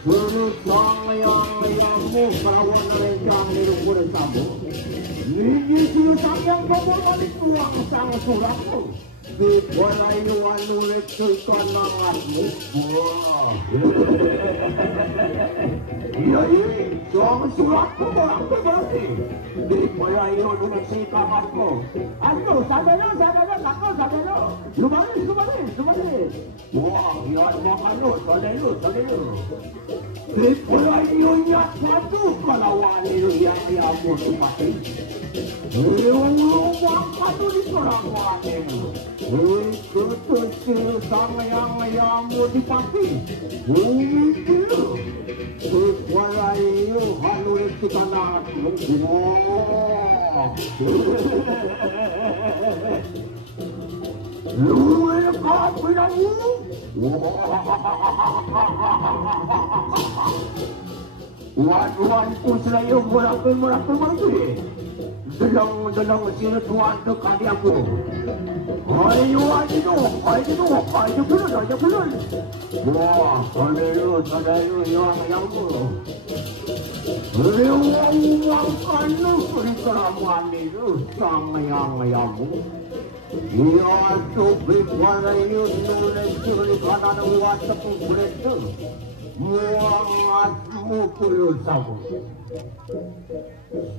Ini sang yang perawan yang hidup bersama. Ini sang yang kebal tuang sang suraku. Di perayuan nulis kanang asmu. Iya ini sang suraku orang berarti. Di perayuan nulis kanangmu. Aku sadar, aku. Lumayan. Wah, ya makan lu, sadar. Di perayuannya satu kalawan itu yang diambil mati. Yung lupa ka di korang Kutusil sa ngayang mo di pati Umipil Kukwalay yung halulit kita na Luway ka pinangu Wan po sila yung murapin Dalang sila tuan to kali aku. Ayo. Belum. Wah, kalian yang tu. Lewang kanu perikaraman itu sama yang tu. Ia tu berkualayu nulis curi kanan uat tepung kulit tu. Muangatmu puluh sabu.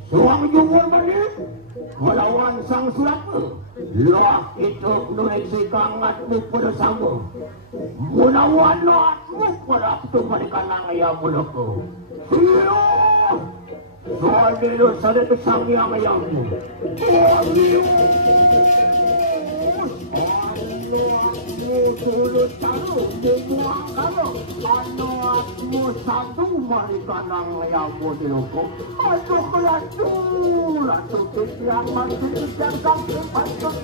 Suang jumur balik melawan sang suraku. Lah itu nulis kangatmu pada sambung. Melawan loatmu pada tu mereka nangaya mulutku. Iyo, soal itu sada tu sang yang ayammu. Sulut tahu, dibuang kalau anakmu satu mereka nang layamu di loko. Aduh kelatu yang masih yang kaki patut.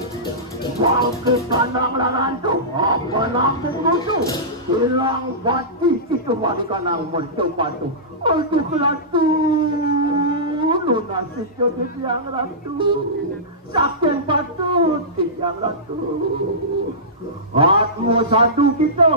Wang kita nang larantu, apa nang tengusu. Hilang bati itu mereka nang mencoba tu. Aduh kelatu. Nasib jadi yang ratu, saking patut yang ratu. Atmu satu kita,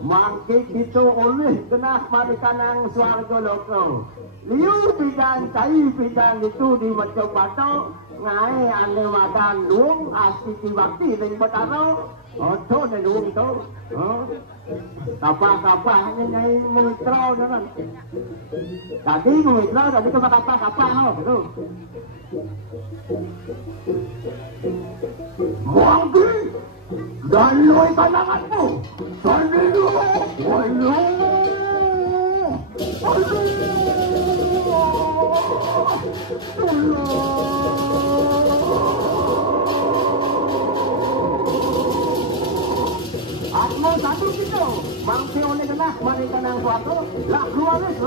mangkit kita oleh kena mereka nang swarga loko. Liu bidang kai bidang itu di macam batu, ngai ane makan luang asik bakti dengan bataro. Oto na luang itu, kapah ngai mengitro dengan. Tadi mengitro tadi ke kapah tu. Mangki dan loi kananganmu sendiri. Aduh. Atmo satu kilo, mangsi oleh kena, mari kena suatu, lah luaris.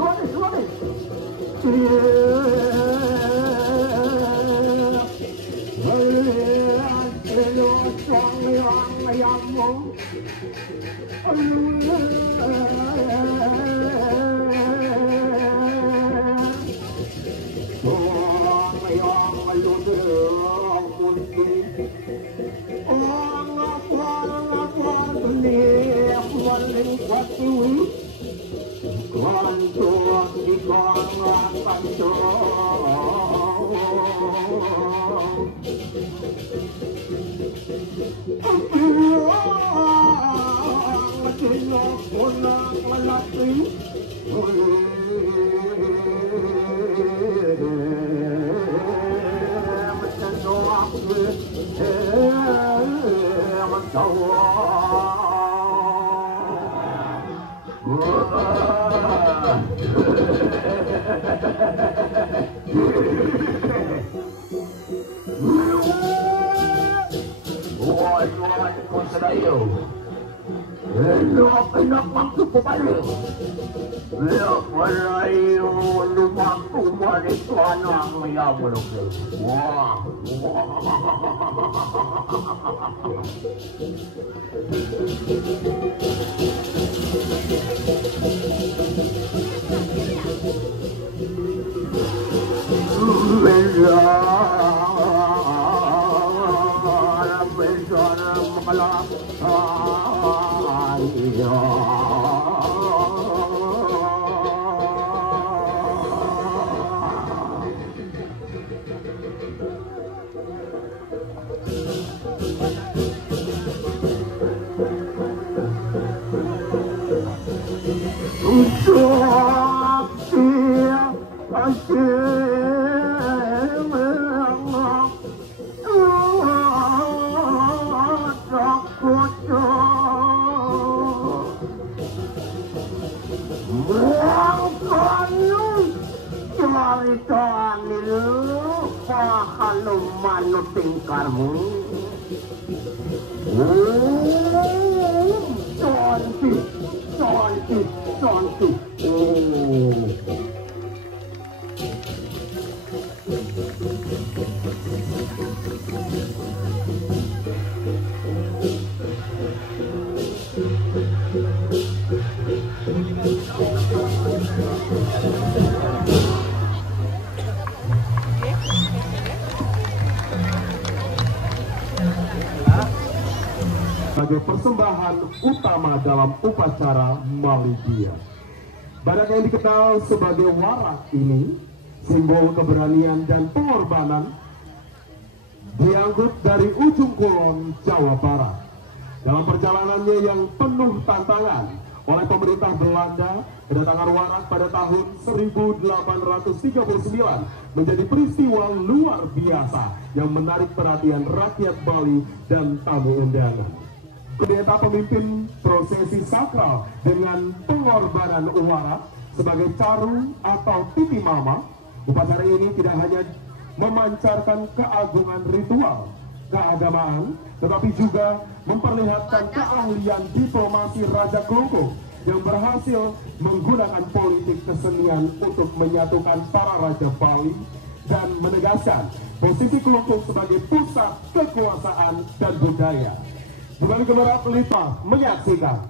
Sebagai persembahan utama dalam upacara Malidia. Badak yang dikenal sebagai warak ini, simbol keberanian dan pengorbanan, diangkut dari ujung kulon Jawa Barat. Dalam perjalanannya yang penuh tantangan oleh pemerintah Belanda, kedatangan warak pada tahun 1839 menjadi peristiwa luar biasa yang menarik perhatian rakyat Bali dan tamu undangan. Pendeta pemimpin prosesi sakral dengan pengorbanan warak sebagai caru atau titi mama. Upacara ini tidak hanya memancarkan keagungan ritual keagamaan, tetapi juga memperlihatkan keahlian diplomasi Raja Kelungkung yang berhasil menggunakan politik kesenian untuk menyatukan para raja Bali dan menegaskan posisi Kelungkung sebagai pusat kekuasaan dan budaya. Bukan gemerlap lipat menyaksikan.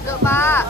Duduk, Pak.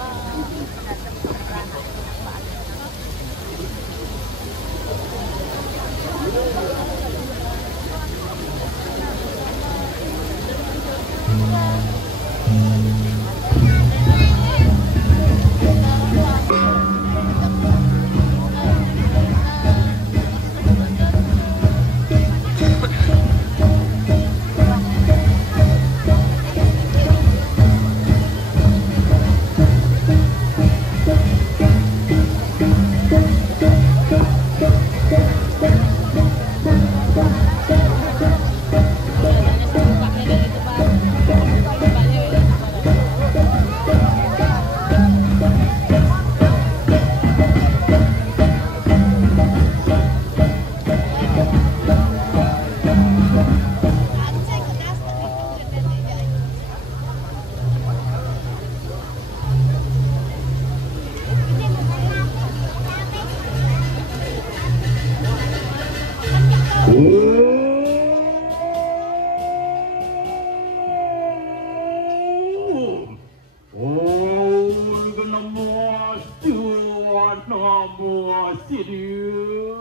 Namo Sidiu.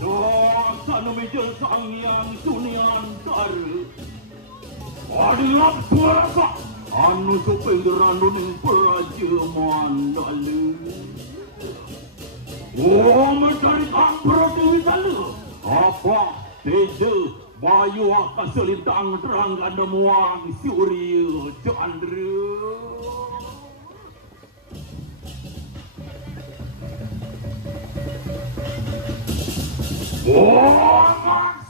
Suasana meja sangyang sunian taru adilah puasa anu supenggeran ning pelajaman dalu mencari protein dalu apa teja bayu akan selintang terangkan demuang surya chandra.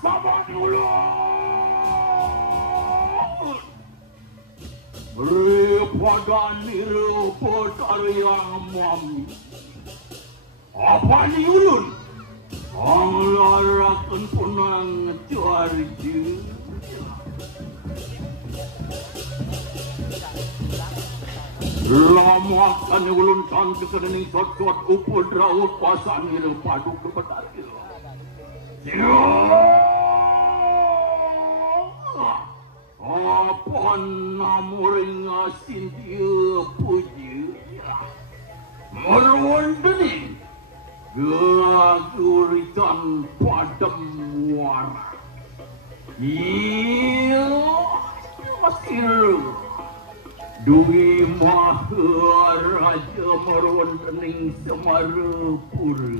Sama dulu. Repadani repadar yang mami. Apa ni ulun? Anglarakan punang carja. Lama akan ulun cantik kening sot-sot upul draut pasan ni padu kebetar. Apa namuring asin dia puji meruan bening gaguritan padam wara iya masih Dwi Maharaja meruan bening Semarapura.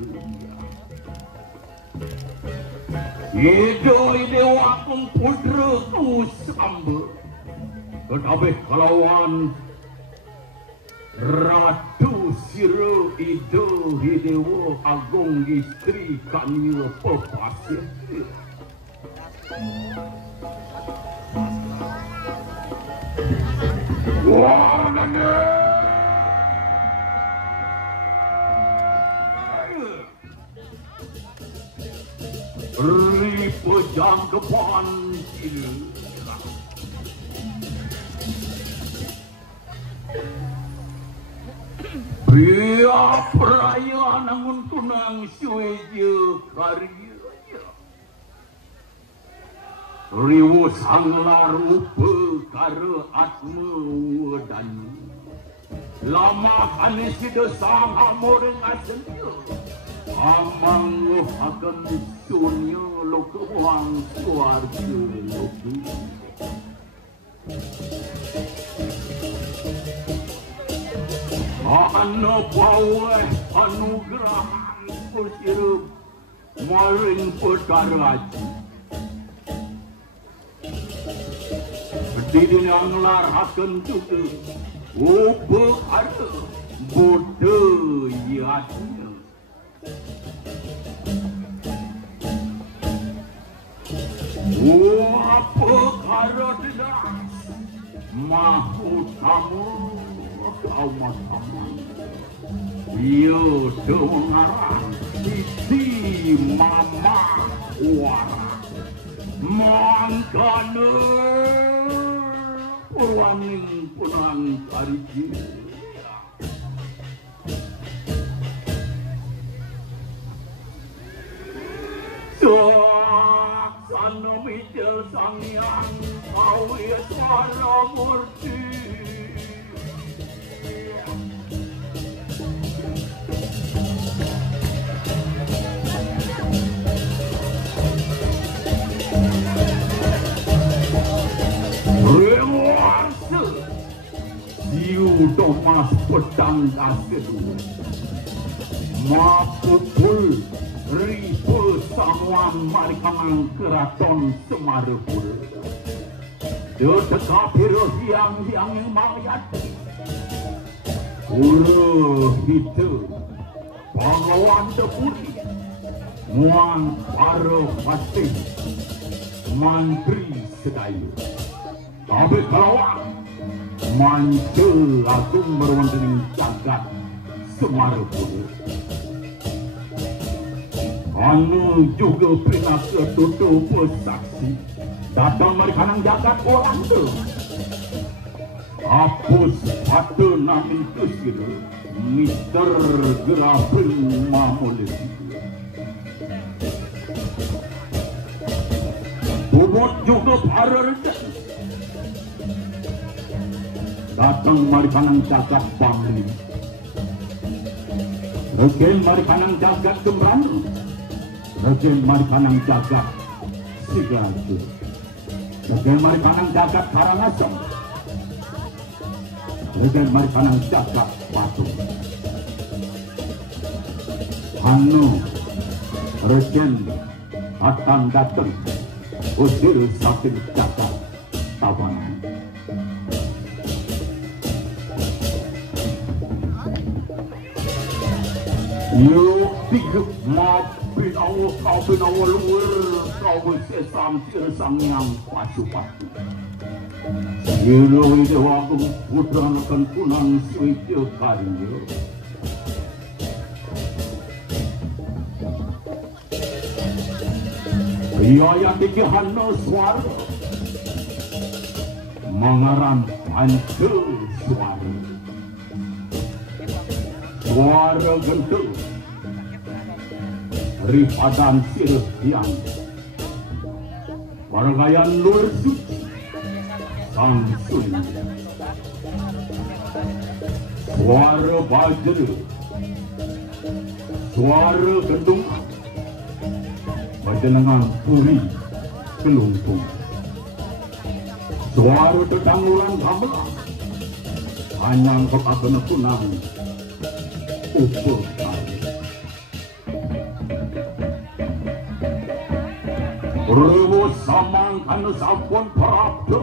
Ide wakung putra ku samba tetapi kalawan Ratu Siro ide hidewa agung istri kanya pepasir warnanya pejam depan ini. Biar perayaan namun tunang sueja karya. Riwu sanglar rupa kara atma wadani. Lama kani sida sang amoreng asennya. Amang akan sunya loku wang suarga loku. Anu bawa anugerah kursirup maring pedaraji. Didin yang lar akan juga upe ada budayanya. Apa kara tidak mahu tamu kau tamu ia dengaran isi mama wara mangkana purwaning punang kariji sana meja sangyang awi suara murti rewasa siu domas pedang asedu mapupul ribu samuan marikamang keraton Semarapura. Dekat biru yang mayat. Ulu itu pahlawan deputi muang paro pasti mantri sedayu. Tapi kawan mantul agung berwandening jagat Semarapura. Anu juga pernah ketutup saksi datang marikanang jagat orang tu. Hapus patu namin kusir Mr. Grafin Mamolesi. Urut juga Parerden. Datang mari kanang jagat Bangli. Regen mari kanang jagat Gembrang. Regen mari kanang jagat Sigaraju. Regen mari kanang jagat Karangasem. Regen mari kanang jagat Batu. Hanu Regen akan datang usir sakit jagat Tabanan. You tiga maafin Allah, kau bin Allah luar, kau bersesam sirsang yang pasu-pasu. Siru itu aku putra akan punang suite karyo. Ia yang dikihana suara, mengaram hancur suara. Suara gendut Ripadan sirih yang Wargayan luar suci Sang suri. Suara bajra, suara gendung, bajenengan puri kelungkung. Suara tetanguran gamelan, hanyang kepagen punang ukur kali. Rewo samang kana sampun prabda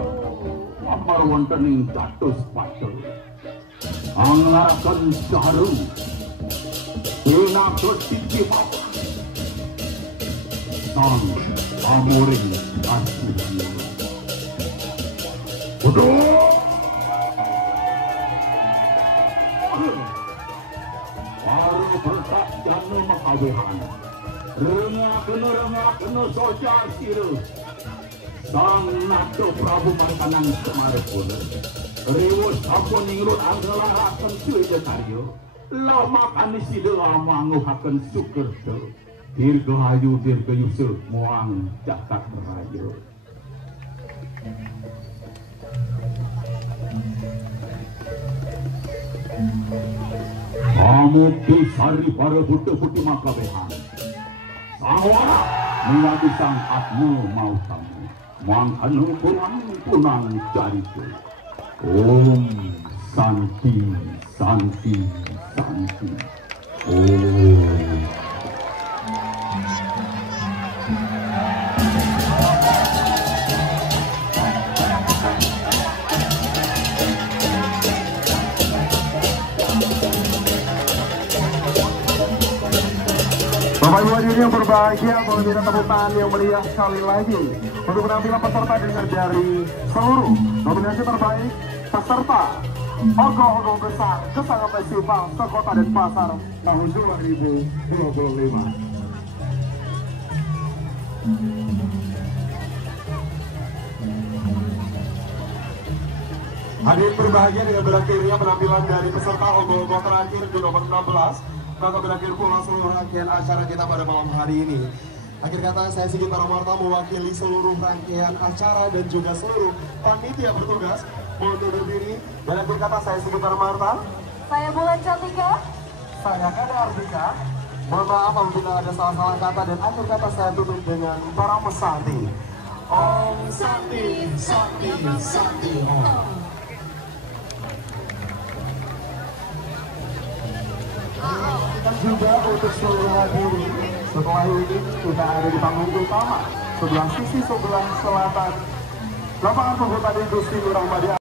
amar wonten ing dados pater. Anglaraken jarum pinados siji papan. Sang amuring asli. Aduh. Baru bertak janu makawehan. Rengah kena sojar siru. Sang Nato Prabu Markanang Semarepun. Rewo sampun ninglut anglaraken suwe karyo. Lama kani sida manguhaken sukerta. Dirgahayu dirgayusa muang jagat rayo. Kamu kisari para buta-buti makabehan. Sawara mengadu sang atmu mau kamu. Mangkanu punang jariku. Om Santi, Santi, Santi. Om. Bapak Ibu hadirin yang berbahagia, memberikan tepuk tangan yang meriah sekali lagi untuk penampilan peserta dari seluruh nominasi terbaik peserta Ogoh-ogoh besar Kesangan Festival Sekota Denpasar tahun 2025. Hadirin berbahagia, dengan berakhirnya penampilan dari peserta Ogoh-ogoh terakhir di nomor 16, maka berakhir pula seluruh rangkaian acara kita pada malam hari ini. Akhir kata, saya Sigit Paramarta mewakili seluruh rangkaian acara dan juga seluruh panitia bertugas mohon undur diri. Dan akhir kata, saya Sigit Paramarta. Saya Bulan Cantika. Saya Kada Ardika. Mohon maaf apabila ada salah-salah kata, dan akhir kata saya tutup dengan para mesanti. Om Santi, Santi, Santi Om. Dan juga untuk seluruh hadirin, setelah ini kita ada di panggung utama sebelah sisi sebelah selatan lapangan pembukaan industri Urang Badia.